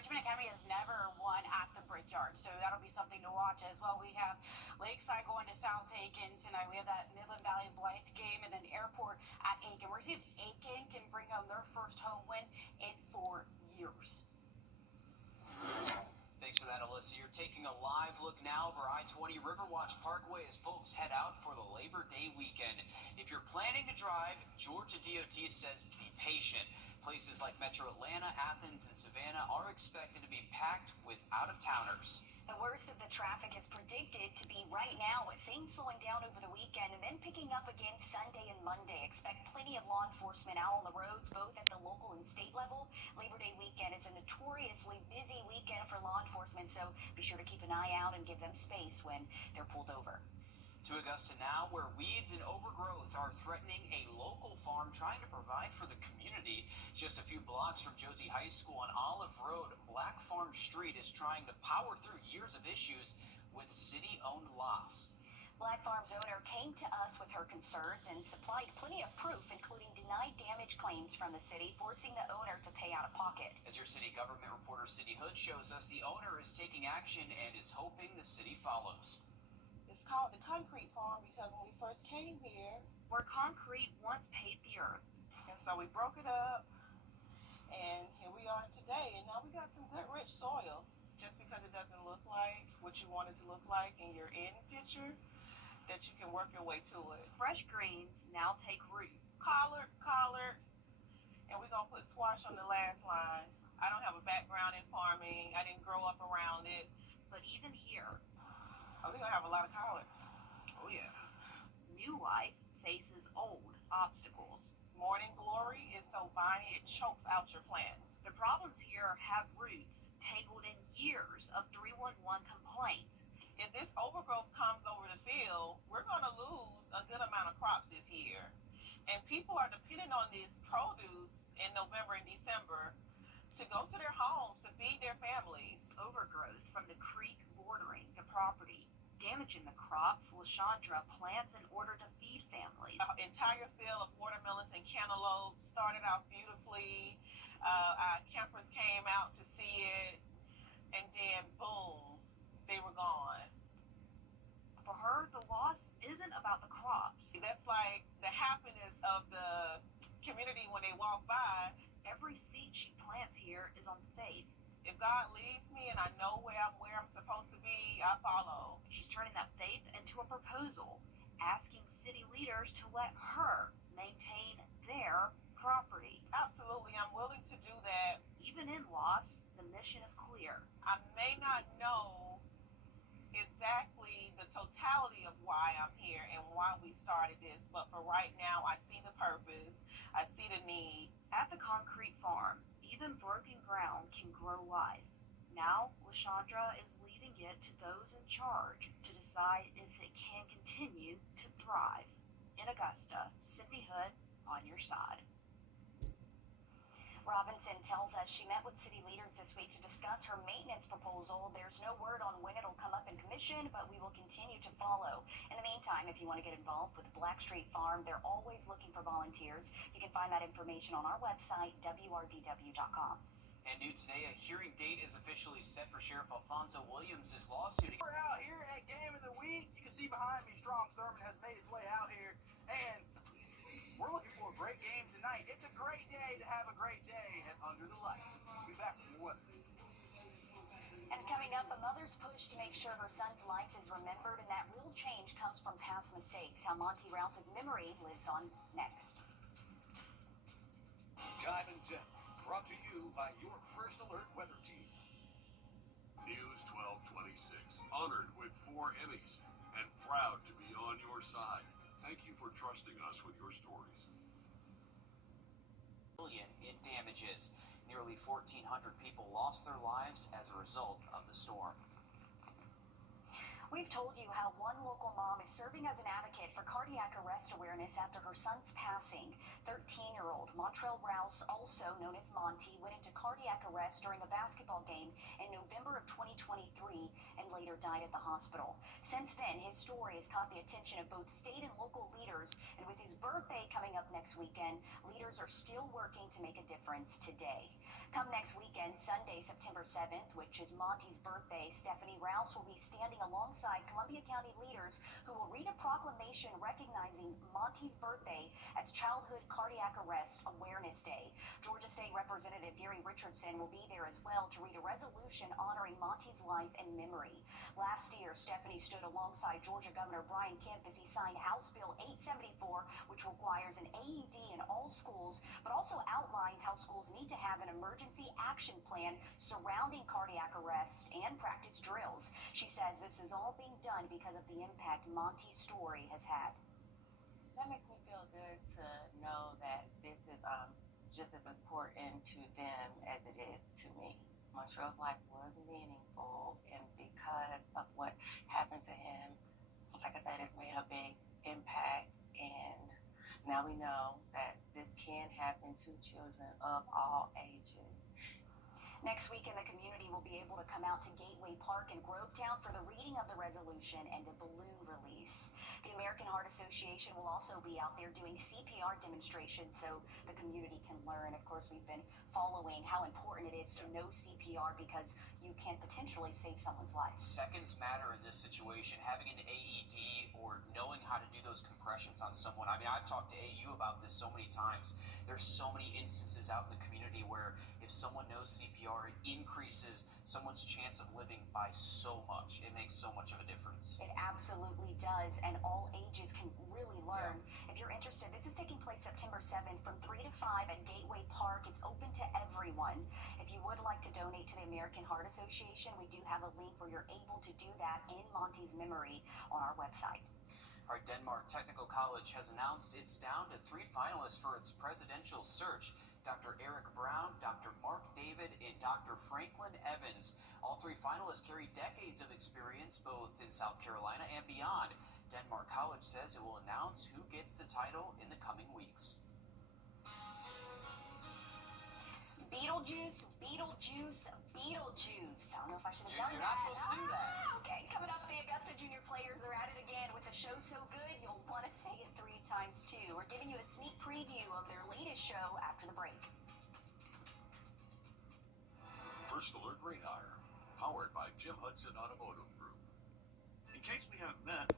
Richmond Academy has never won at the Brickyard, so that'll be something to watch as well. We have Lakeside going to South Aiken tonight. We have that Midland Valley Blythe game, and then Airport at Aiken. We're going to see if Aiken can bring home their first home win in 4 years. Thanks for that, Alyssa. You're taking a live look now over I-20 Riverwatch Parkway as folks head out for the Labor Day weekend. If you're planning to drive, Georgia DOT says be patient. Places like Metro Atlanta, Athens, and Savannah are expected to be packed with out-of-towners. The worst of the traffic is predicted to be right now, with things slowing down over the weekend and then picking up again Sunday and Monday. Expect plenty of law enforcement out on the roads, both at the local and state level. Labor Day weekend is a notoriously busy weekend for law enforcement, so be sure to keep an eye out and give them space when they're pulled over. To Augusta now, where weeds and overgrowth are threatening a local farm trying to provide for the community. Just a few blocks from Josie High School on Olive Road, Black Farm Street is trying to power through years of issues with city-owned lots. Black Farm's owner came to us with her concerns and supplied plenty of proof, including denied damage claims from the city, forcing the owner to pay out of pocket. As your city government reporter City Hood shows us, the owner is taking action and is hoping the city follows. It's called the concrete farm because when we first came here, where concrete once paved the earth. And so we broke it up, and here we are today, and now we got some good rich soil. Just because it doesn't look like what you want it to look like in your end picture, that you can work your way to it. Fresh greens now take root. Collard, and we're going to put squash on the last line. I don't have a background in farming. I didn't grow up around it. But even here, we're going to have a lot of collards. Oh, yeah. New life faces old obstacles. Morning glory is so viney it chokes out your plants. The problems here have roots tangled in years of 311 complaints. If this overgrowth comes over the field, we're going to lose a good amount of crops this year. And people are depending on this produce in November and December to go to their homes to feed their families. Overgrowth from the creek bordering the property, damaging the crops LaShondra plants in order to feed families. Our entire field of watermelons and cantaloupes started out beautifully. Our campers came out to see it, and then boom, they were gone. For her, the loss isn't about the crops. That's like the happiness of the community when they walk by. Every seed she plants here is on faith. If God leads me and I know where I'm supposed to be, I follow. She's turning that faith into a proposal, asking city leaders to let her maintain their property. Absolutely, I'm willing to do that. Even in loss, the mission is clear. I may not know exactly the totality of why I'm here and why we started this, but for right now, I see the purpose. I see the need. At the concrete farm, even broken ground can grow life. Now, LaShondra is leaving it to those in charge to decide if it can continue to thrive. In Augusta, Sydney Hood on your side. Robinson tells us she met with city leaders this week to discuss her maintenance proposal. There's no word on when it'll come up in commission, but we will continue to follow. In the meantime, if you want to get involved with the Blackstreet Farm, they're always looking for volunteers. You can find that information on our website, wrdw.com. And new today, a hearing date is officially set for Sheriff Alfonso Williams' lawsuit. We're out here at Game of the Week. You can see behind me, Strong Thurman has made its way out here, and we're looking for a great game tonight. It's a great day to have a great day and under the lights. We'll be back with more weather. And coming up, a mother's push to make sure her son's life is remembered, and that real change comes from past mistakes. How Monty Rouse's memory lives on next. Time and Temp, brought to you by your First Alert weather team. News 1226, honored with 4 Emmys and proud to be on your side. Thank you for trusting us with your stories. In damages. Nearly 1,400 people lost their lives as a result of the storm. We've told you how one local mom is serving as an advocate for cardiac arrest awareness after her son's passing. 13-year-old Montrell Rouse, also known as Monty, went into cardiac arrest during a basketball game in November of 2023 and later died at the hospital. Since then, his story has caught the attention of both state and local leaders, and with his birthday coming up next weekend, leaders are still working to make a difference today. Come next weekend, Sunday, September 7th, which is Monty's birthday, Stephanie Rouse will be standing alongside Columbia County leaders who will read a proclamation recognizing Monty's birthday as Childhood Cardiac Arrest Awareness Day. Georgia State Representative Gary Richardson will be there as well to read a resolution honoring Monty's life and memory. Last year, Stephanie stood alongside Georgia Governor Brian Kemp as he signed House Bill 874, which requires an AED in all schools, but also outlines how schools need to have an emergency action plan surrounding cardiac arrest and practice drills. She says this is all being done because of the impact Monty's story has had. That makes me feel good to know that this is just as important to them as it is to me. Montreal's life was meaningful, and because of what happened to him, like I said, it's made a big impact, and now we know that this can happen to children of all ages. Next weekend, the community will be able to come out to Gateway Park in Grovetown for the reading of the resolution and a balloon release. The American Heart Association will also be out there doing CPR demonstrations so the community can learn. Of course, we've been following how important it is to know CPR because you can potentially save someone's life. Seconds matter in this situation. Having an AED or knowing how to do those compressions on someone. I mean, I've talked to AU about this so many times. There's so many instances out in the community where if someone knows CPR, it increases someone's chance of living by so much. It makes so much of a difference. It absolutely does, and all ages can really learn. Yeah. If you're interested, this is taking place September 7th from 3 to 5 at Gateway Park. It's open to everyone. If you would like to donate to the American Heart Association, we do have a link where you're able to do that in Monty's memory on our website. Our Denmark Technical College has announced it's down to 3 finalists for its presidential search. Dr. Eric Brown, Dr. Mark David, and Dr. Franklin Evans. All 3 finalists carry decades of experience both in South Carolina and beyond. Denmark College says it will announce who gets the title in the coming weeks. Beetlejuice, Beetlejuice, Beetlejuice. I don't know if I should have done that. You're not supposed to do that. Okay, coming up, the Augusta Junior players are at it again with a show so good you'll want to say it 3 times too. We're giving you a sneak preview of their latest show after the break. First Alert Radar, powered by Jim Hudson Automotive Group. In case we haven't met,